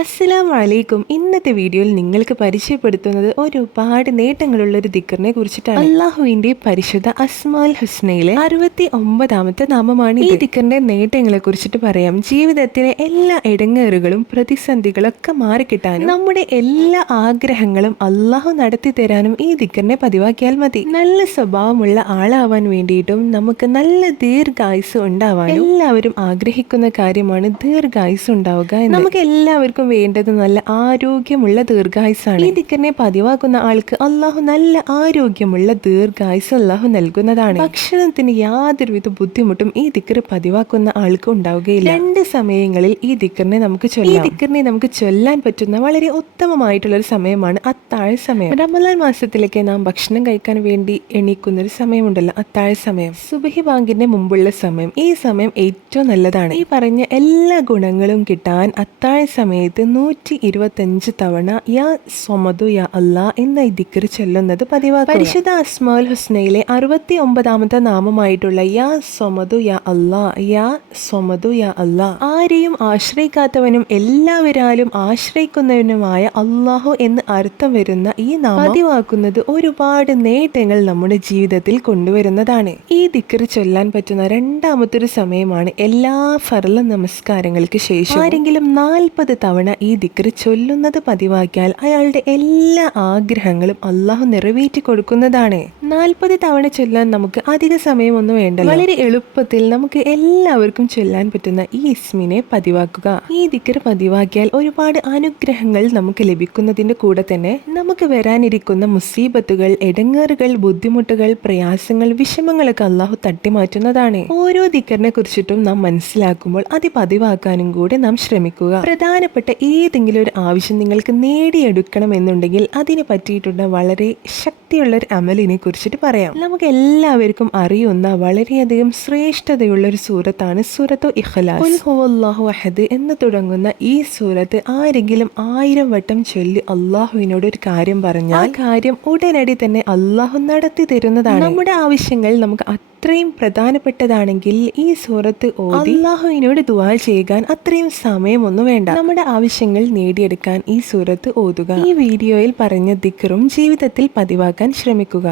അസ്സലാം വലൈക്കും ഇന്നത്തെ വീഡിയോയിൽ നിങ്ങൾക്ക് പരിചയപ്പെടുത്തുന്നത് ഒരുപാട് നേട്ടങ്ങളുള്ള ഒരു ദിക്കറിനെ കുറിച്ചിട്ടാണ്. അള്ളാഹുവിന്റെ പരിശുദ്ധ അസ്മാൽ ഹുസ്നയിലെ അറുപത്തി ഒമ്പതാമത്തെ നാമമാണ് ഈ ദിക്കറിന്റെ നേട്ടങ്ങളെ കുറിച്ചിട്ട് പറയാം. ജീവിതത്തിലെ എല്ലാ ഇടങ്ങേറുകളും പ്രതിസന്ധികളൊക്കെ മാറിക്കിട്ടാനും നമ്മുടെ എല്ലാ ആഗ്രഹങ്ങളും അള്ളാഹു നടത്തി തരാനും ഈ ദിക്കറിനെ പതിവാക്കിയാൽ മതി. നല്ല സ്വഭാവമുള്ള ആളാവാൻ വേണ്ടിയിട്ടും നമുക്ക് നല്ല ദീർഘായുസ് ഉണ്ടാവാനും എല്ലാവരും ആഗ്രഹിക്കുന്ന കാര്യമാണ് ദീർഘായുസ് ഉണ്ടാവുക നമുക്ക് എല്ലാവർക്കും വേണ്ടത് നല്ല ആരോഗ്യമുള്ള ദീർഘായുസാണ്. ഈ ദിക്കറിനെ പതിവാക്കുന്ന ആൾക്ക് അള്ളാഹു നല്ല ആരോഗ്യമുള്ള ദീർഘായുസ് അള്ളാഹു നൽകുന്നതാണ്. ഭക്ഷണത്തിന് യാതൊരുവിധ ബുദ്ധിമുട്ടും ഈ ദിക്കർ പതിവാക്കുന്ന ആൾക്ക് ഉണ്ടാവുകയില്ല. രണ്ട് സമയങ്ങളിൽ ഈ ദിക്കറിനെ നമുക്ക് ചൊല്ലാം. ഈ ദിക്കറിനെ നമുക്ക് ചൊല്ലാൻ പറ്റുന്ന വളരെ ഉത്തമമായിട്ടുള്ള ഒരു സമയമാണ് അത്താഴ സമയം. റമലാൻ മാസത്തിലേക്ക് നാം ഭക്ഷണം കഴിക്കാൻ വേണ്ടി എണീക്കുന്ന ഒരു സമയമുണ്ടല്ലോ അത്താഴ സമയം. സുബഹി ബാങ്കിന്റെ മുമ്പുള്ള സമയം. ഈ സമയം ഏറ്റവും നല്ലതാണ്. ഈ പറഞ്ഞ എല്ലാ ഗുണങ്ങളും കിട്ടാൻ അത്താഴ സമയത്ത് നൂറ്റി ഇരുപത്തഞ്ച് തവണ യാ സൊമതു യാ അല്ലാ എന്ന ഇതിക്കർ ചൊല്ലുന്നത് പതിവാക്കുക. പരിശുദ്ധ അസ്മാൽ ഹുസ്നയിലെ അറുപത്തി ഒമ്പതാമത്തെ നാമമായിട്ടുള്ള യാ സൊമതു യാ അല്ലാ യാ സൊമതു യാ അല്ലാ ആരെയും ആശ്രയിക്കാത്തവനും എല്ലാവരാലും ആശ്രയിക്കുന്നവനുമായ അള്ളാഹു എന്ന് അർത്ഥം വരുന്ന ഈ നാമം പതിവാക്കുന്നത് ഒരുപാട് നേട്ടങ്ങൾ നമ്മുടെ ജീവിതത്തിൽ കൊണ്ടുവരുന്നതാണ്. ഈ ദിക്കർ ചൊല്ലാൻ പറ്റുന്ന രണ്ടാമത്തെ ഒരു സമയമാണ് എല്ലാ ഫർല നമസ്കാരങ്ങൾക്ക് ശേഷം ആരെങ്കിലും നാൽപ്പത് തവണ ഈ ദിക്കർ ചൊല്ലുന്നത് പതിവാക്കിയാൽ അയാളുടെ എല്ലാ ആഗ്രഹങ്ങളും അള്ളാഹു നിറവേറ്റി കൊടുക്കുന്നതാണ്. നാൽപ്പത് തവണ ചൊല്ലാൻ നമുക്ക് അധിക സമയമൊന്നും വേണ്ട വളരെ എളുപ്പത്തിൽ നമുക്ക് എല്ലാവർക്കും ചൊല്ലാൻ പറ്റുന്ന ഈ ഇസ്മിനെ പതിവാക്കുക. ഈ ദിക്കർ പതിവാക്കിയാൽ ഒരുപാട് അനുഗ്രഹങ്ങൾ നമുക്ക് ലഭിക്കുന്നതിന്റെ കൂടെ തന്നെ നമുക്ക് വരാനിരിക്കുന്ന മുസീബത്തുകൾ എടങ്ങേറുകൾ ബുദ്ധിമുട്ടുകൾ പ്രയാസങ്ങൾ വിഷമങ്ങളൊക്കെ അള്ളാഹു തട്ടിമാറ്റുന്നതാണ്. ഓരോ ദിക്കറിനെ കുറിച്ചിട്ടും നാം മനസ്സിലാക്കുമ്പോൾ അത് പതിവാക്കാനും കൂടെ നാം ശ്രമിക്കുക. പ്രധാനപ്പെട്ട ഏതെങ്കിലും ഒരു ആവശ്യം നിങ്ങൾക്ക് നേടിയെടുക്കണം എന്നുണ്ടെങ്കിൽ അതിനെ പറ്റിയിട്ടുള്ള വളരെ ശക്തിയുള്ള ഒരു അമലിനെ കുറിച്ചിട്ട് പറയാം. നമുക്ക് എല്ലാവർക്കും അറിയുന്ന വളരെയധികം ശ്രേഷ്ഠതയുള്ള ഒരു സൂറത്താണ് സൂറത്തു ഇഖ്ലാസ്. അഹദ് എന്ന് തുടങ്ങുന്ന ഈ സൂറത്ത് ആരെങ്കിലും ആയിരം വട്ടം ചൊല്ലി അള്ളാഹുവിനോട് ഒരു കാര്യം പറഞ്ഞാൽ ആ കാര്യം ഉടനടി തന്നെ അള്ളാഹു നടത്തി തരുന്നതാണ്. നമ്മുടെ ആവശ്യങ്ങൾ നമുക്ക് അത്രയും പ്രധാനപ്പെട്ടതാണെങ്കിൽ ഈ സൂറത്ത് ഓതി അള്ളാഹുവിനോട് ദുആ ചെയ്യാൻ അത്രയും സമയമൊന്നും വേണ്ട. നമ്മുടെ ആവശ്യങ്ങൾ നേടിയെടുക്കാൻ ഈ സൂറത്ത് ഓതുക. ഈ വീഡിയോയിൽ പറഞ്ഞ ദിക്കറും ജീവിതത്തിൽ പതിവാക്കാൻ ശ്രമിക്കുക.